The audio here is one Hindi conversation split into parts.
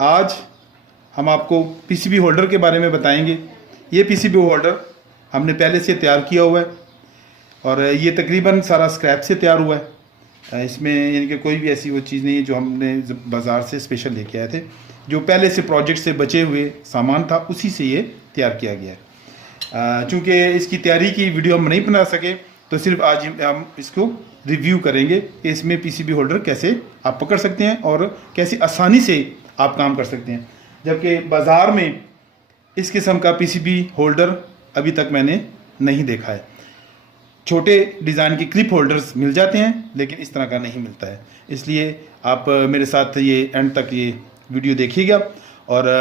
आज हम आपको पीसीबी होल्डर के बारे में बताएंगे। ये पीसीबी होल्डर हमने पहले से तैयार किया हुआ है और ये तकरीबन सारा स्क्रैप से तैयार हुआ है। इसमें यानी कि कोई भी ऐसी वो चीज़ नहीं है जो हमने बाज़ार से स्पेशल लेके आए थे। जो पहले से प्रोजेक्ट से बचे हुए सामान था उसी से ये तैयार किया गया है। चूँकि इसकी तैयारी की वीडियो हम नहीं बना सके तो सिर्फ आज हम इसको रिव्यू करेंगे कि इसमें पीसीबी होल्डर कैसे आप पकड़ सकते हैं और कैसे आसानी से आप काम कर सकते हैं। जबकि बाज़ार में इस किस्म का पीसीबी होल्डर अभी तक मैंने नहीं देखा है। छोटे डिज़ाइन के क्लिप होल्डर्स मिल जाते हैं लेकिन इस तरह का नहीं मिलता है। इसलिए आप मेरे साथ ये एंड तक ये वीडियो देखिएगा और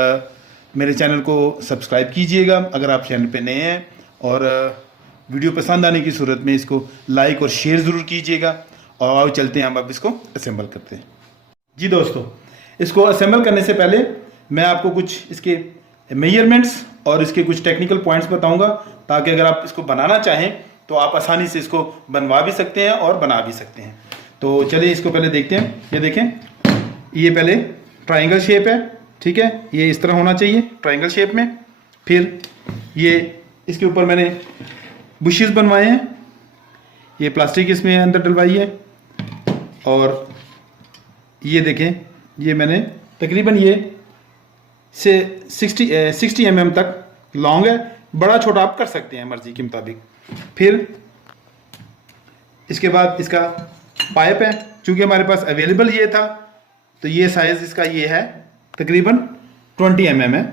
मेरे चैनल को सब्सक्राइब कीजिएगा अगर आप चैनल पे नए हैं, और वीडियो पसंद आने की सूरत में इसको लाइक और शेयर ज़रूर कीजिएगा। और आओ चलते हैं, हम अब इसको असेंबल करते हैं। जी दोस्तों, इसको असेंबल करने से पहले मैं आपको कुछ इसके मेजरमेंट्स और इसके कुछ टेक्निकल पॉइंट्स बताऊंगा, ताकि अगर आप इसको बनाना चाहें तो आप आसानी से इसको बनवा भी सकते हैं और बना भी सकते हैं। तो चलिए इसको पहले देखते हैं। ये देखें, ये पहले ट्रायंगल शेप है, ठीक है। ये इस तरह होना चाहिए ट्रायंगल शेप में। फिर ये इसके ऊपर मैंने बुशेस बनवाए हैं, ये प्लास्टिक इसमें अंदर डलवाई है। और ये देखें, ये मैंने तकरीबन ये से 60 mm तक लॉन्ग है। बड़ा छोटा आप कर सकते हैं मर्जी के मुताबिक। फिर इसके बाद इसका पाइप है, चूँकि हमारे पास अवेलेबल ये था तो ये साइज़ इसका ये है तकरीबन 20 mm है।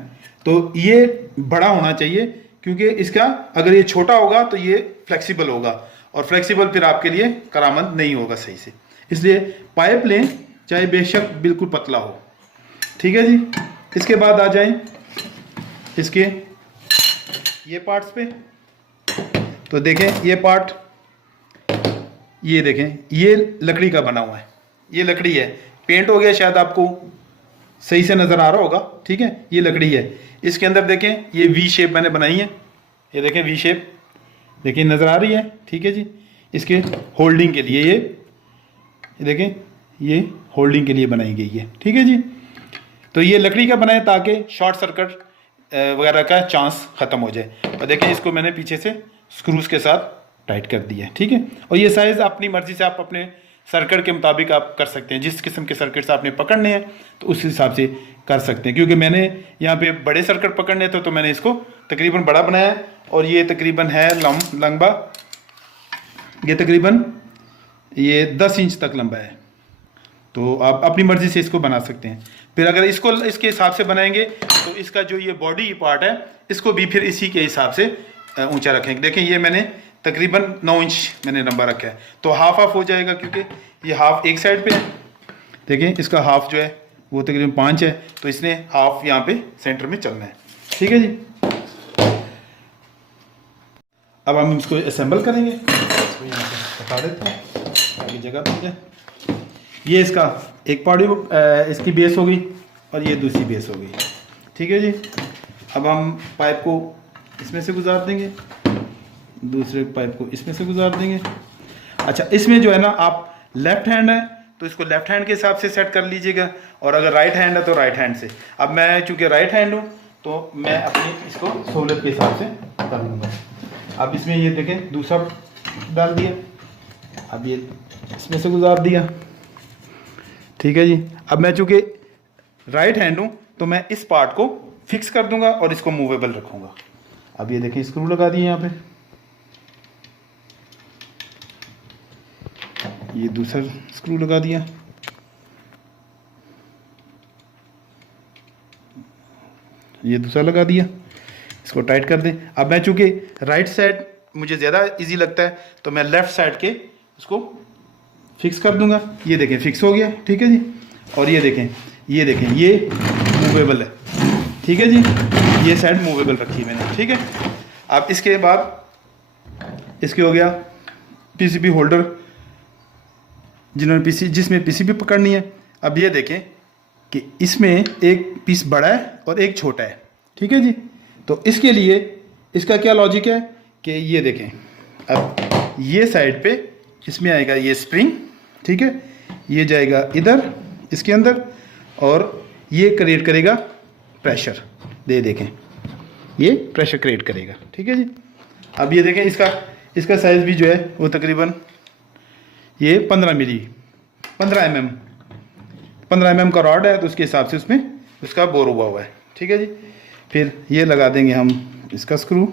तो ये बड़ा होना चाहिए, क्योंकि इसका अगर ये छोटा होगा तो ये फ्लेक्सिबल होगा और फ्लेक्सिबल फिर आपके लिए करामद नहीं होगा सही से। इसलिए पाइप लें, चाहे बेशक बिल्कुल पतला हो, ठीक है जी। इसके बाद आ जाएं इसके ये पार्ट्स पे। तो देखें ये पार्ट, ये देखें, ये लकड़ी का बना हुआ है, ये लकड़ी है। पेंट हो गया, शायद आपको सही से नज़र आ रहा होगा, ठीक है। ये लकड़ी है। इसके अंदर देखें ये वी शेप मैंने बनाई है, ये देखें वी शेप, देखिए नज़र आ रही है, ठीक है जी। इसके होल्डिंग के लिए ये देखें, ये होल्डिंग के लिए बनाई गई है, ठीक है जी। तो ये लकड़ी का बना है ताकि शॉर्ट सर्किट वगैरह का चांस ख़त्म हो जाए। और देखें इसको मैंने पीछे से स्क्रूज के साथ टाइट कर दिया है, ठीक है। और ये साइज़ अपनी मर्ज़ी से आप अपने सर्किट के मुताबिक आप कर सकते हैं। जिस किस्म के सर्किट्स आपने पकड़ने हैं तो उस हिसाब से कर सकते हैं। क्योंकि मैंने यहाँ पे बड़े सर्किट पकड़ने थे तो मैंने इसको तकरीबन बड़ा बनाया है। और ये तकरीबन है लंबा, ये तकरीबन ये 10 इंच तक लंबा है। तो आप अपनी मर्ज़ी से इसको बना सकते हैं। फिर अगर इसको इसके हिसाब से बनाएंगे तो इसका जो ये बॉडी पार्ट है इसको भी फिर इसी के हिसाब से ऊंचा रखेंगे। देखें ये मैंने तकरीबन 9 इंच मैंने लंबा रखा है, तो हाफ हाफ हो जाएगा, क्योंकि ये हाफ एक साइड पे है। देखें इसका हाफ जो है वो तकरीबन 5 है, तो इसने हाफ यहाँ पे सेंटर में चलना है, ठीक है जी। अब हम इसको असेंबल करेंगे। इसको यहाँ पे बता देते हैं ताकि जगह बन जाए। ये इसका एक पार्टी इसकी बेस हो गई और ये दूसरी बेस हो गई, ठीक है जी। अब हम पाइप को इसमें से गुजार देंगे, दूसरे पाइप को इसमें से गुजार देंगे। अच्छा, इसमें जो है ना, आप लेफ्ट हैंड है तो इसको लेफ्ट हैंड के हिसाब से सेट कर लीजिएगा, और अगर राइट हैंड है तो राइट हैंड से। अब मैं चूँकि राइट हैंड हूँ तो मैं अपनी इसको सहूलत के हिसाब से कर लूँगा। अब इसमें ये देखें दूसरा डाल दिया, अब ये इसमें से गुजार दिया, ठीक है जी। अब मैं चूँकि राइट हैंड हूँ तो मैं इस पार्ट को फिक्स कर दूंगा और इसको मूवेबल रखूँगा। अब ये देखें स्क्रू लगा दिए यहाँ पे, ये दूसरा स्क्रू लगा दिया, ये दूसरा लगा दिया, इसको टाइट कर दें। अब मैं चूँकि राइट साइड मुझे ज़्यादा इजी लगता है तो मैं लेफ़्ट साइड के उसको फिक्स कर दूंगा। ये देखें फिक्स हो गया, ठीक है जी। और ये देखें ये मूवेबल है, ठीक है जी। ये साइड मूवेबल रखी मैंने, ठीक है। अब इसके बाद इसके हो गया पीसीबी होल्डर, जिसमें पीसीबी पकड़नी है। अब ये देखें कि इसमें एक पीस बड़ा है और एक छोटा है, ठीक है जी। तो इसके लिए इसका क्या लॉजिक है कि ये देखें, अब ये साइड पे इसमें आएगा ये स्प्रिंग, ठीक है। ये जाएगा इधर इसके अंदर और ये क्रिएट करेगा प्रेशर, देखें ये प्रेशर क्रिएट करेगा। ठीक है जी। अब ये देखें इसका साइज़ भी जो है वो तकरीबन ये 15 मिली 15 mm का रॉड है, तो उसके हिसाब से उसमें उसका बोर हुआ है। ठीक है जी। फिर ये लगा देंगे हम इसका स्क्रू,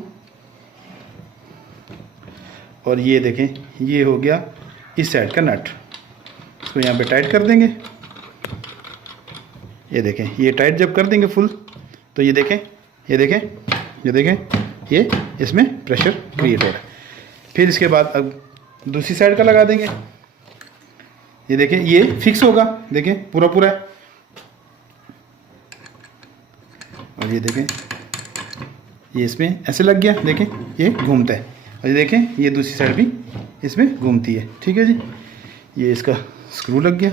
और ये देखें ये हो गया इस साइड का नट, इसको यहाँ पे टाइट कर देंगे। ये देखें ये टाइट जब कर देंगे फुल, तो ये देखें ये इसमें प्रेशर क्रिएट हो रहा है। फिर इसके बाद अब दूसरी साइड का लगा देंगे। ये देखें ये फिक्स होगा, देखें पूरा है। और ये देखें ये इसमें ऐसे लग गया, देखें ये घूमता है। और ये देखें ये दूसरी साइड भी इसमें घूमती है। ठीक है जी। ये इसका स्क्रू लग गया,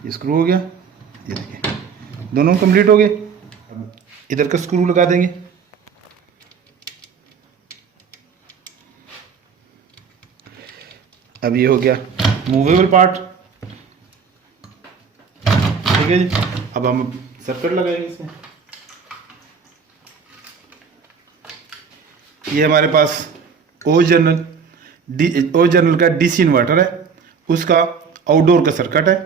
ये स्क्रू हो गया। ये देखिए दोनों कंप्लीट हो गए। अब इधर का स्क्रू लगा देंगे। अब ये हो गया मूवेबल पार्ट। ठीक है जी। अब हम सर्किट लगाएंगे इसमें। ये हमारे पास ओ जनरल का डीसी इन्वर्टर है, उसका आउटडोर का सर्किट है।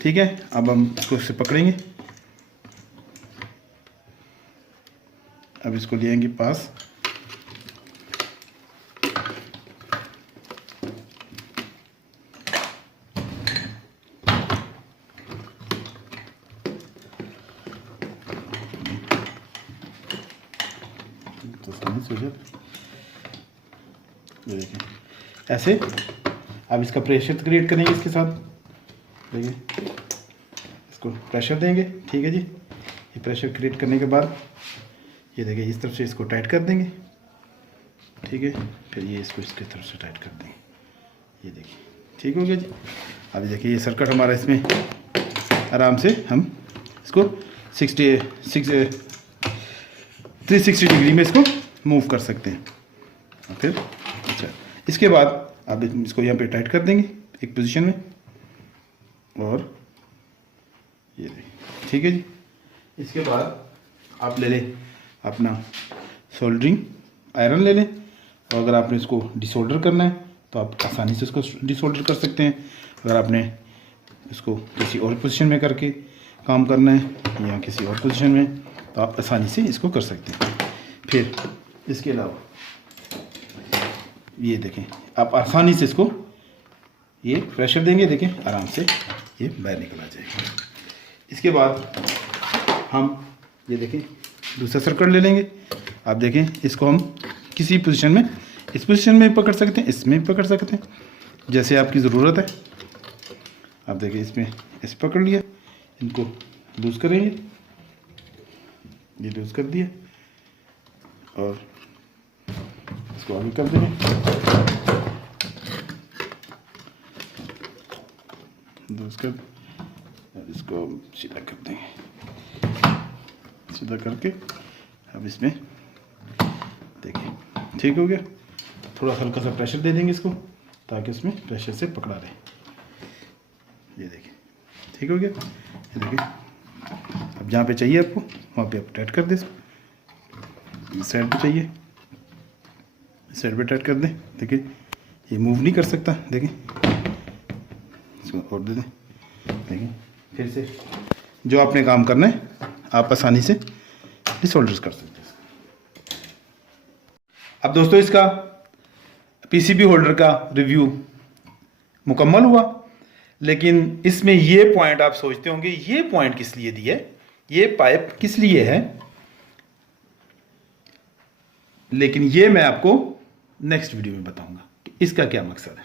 ठीक है। अब हम इसको इससे पकड़ेंगे, अब इसको लेंगे पास। तो ये देखें ऐसे। अब इसका प्रेशर क्रिएट करेंगे इसके साथ, देखिए इसको प्रेशर देंगे। ठीक है जी। ये प्रेशर क्रिएट करने के बाद ये देखिए इस तरफ से इसको टाइट कर देंगे। ठीक है। फिर ये इसको इसकी तरफ से टाइट कर देंगे। ये देखिए ठीक हो गया जी। अब देखिए ये सर्किट हमारा इसमें आराम से हम इसको 360 डिग्री में इसको मूव कर सकते हैं। और फिर अच्छा इसके बाद अब इसको यहाँ पे टाइट कर देंगे एक पोजीशन में, और ये देखिए ठीक है जी। इसके बाद आप ले लें अपना सोल्डरिंग आयरन ले लें, और अगर आपने इसको डिसोल्डर करना है तो आप आसानी से इसको डिसोल्डर कर सकते हैं। अगर आपने इसको किसी और पोजीशन में करके काम करना है या किसी और पोजीशन में, तो आप आसानी से इसको कर सकते हैं। फिर इसके अलावा ये देखें आप आसानी से इसको ये प्रेशर देंगे, देखें आराम से ये बाहर निकल आ जाएगा। इसके बाद हम ये देखें दूसरा सर्किट ले लेंगे। आप देखें इसको हम किसी पोजीशन में, इस पोजीशन में पकड़ सकते हैं, इसमें भी पकड़ सकते हैं, जैसे आपकी ज़रूरत है। आप देखें इसमें ऐसे पकड़ लिया, इनको लूज़ करेंगे, ये लूज़ कर दिया और इसको आगे कर देंगे। लूज़ कर इसको सीधा कर देंगे, सीधा करके अब इसमें देखिए ठीक हो गया। थोड़ा हल्का सा प्रेशर दे देंगे इसको ताकि इसमें प्रेशर से पकड़ा रहे। ये देखिए ठीक हो गया। ये देखिए अब जहाँ पे चाहिए आपको वहाँ पे आप टाइट कर दें। इस साइड पे चाहिए इस साइड पे टाइट कर दें। देखिए ये मूव नहीं कर सकता, देखिए इसको और दे दें। देखिए फिर से जो आपने काम करना है आप आसानी से डिसोल्डर कर सकते हैं। अब दोस्तों इसका पीसीबी होल्डर का रिव्यू मुकम्मल हुआ, लेकिन इसमें ये पॉइंट आप सोचते होंगे ये पॉइंट किस लिए दिया है, ये पाइप किस लिए है, लेकिन ये मैं आपको नेक्स्ट वीडियो में बताऊंगा कि इसका क्या मकसद है।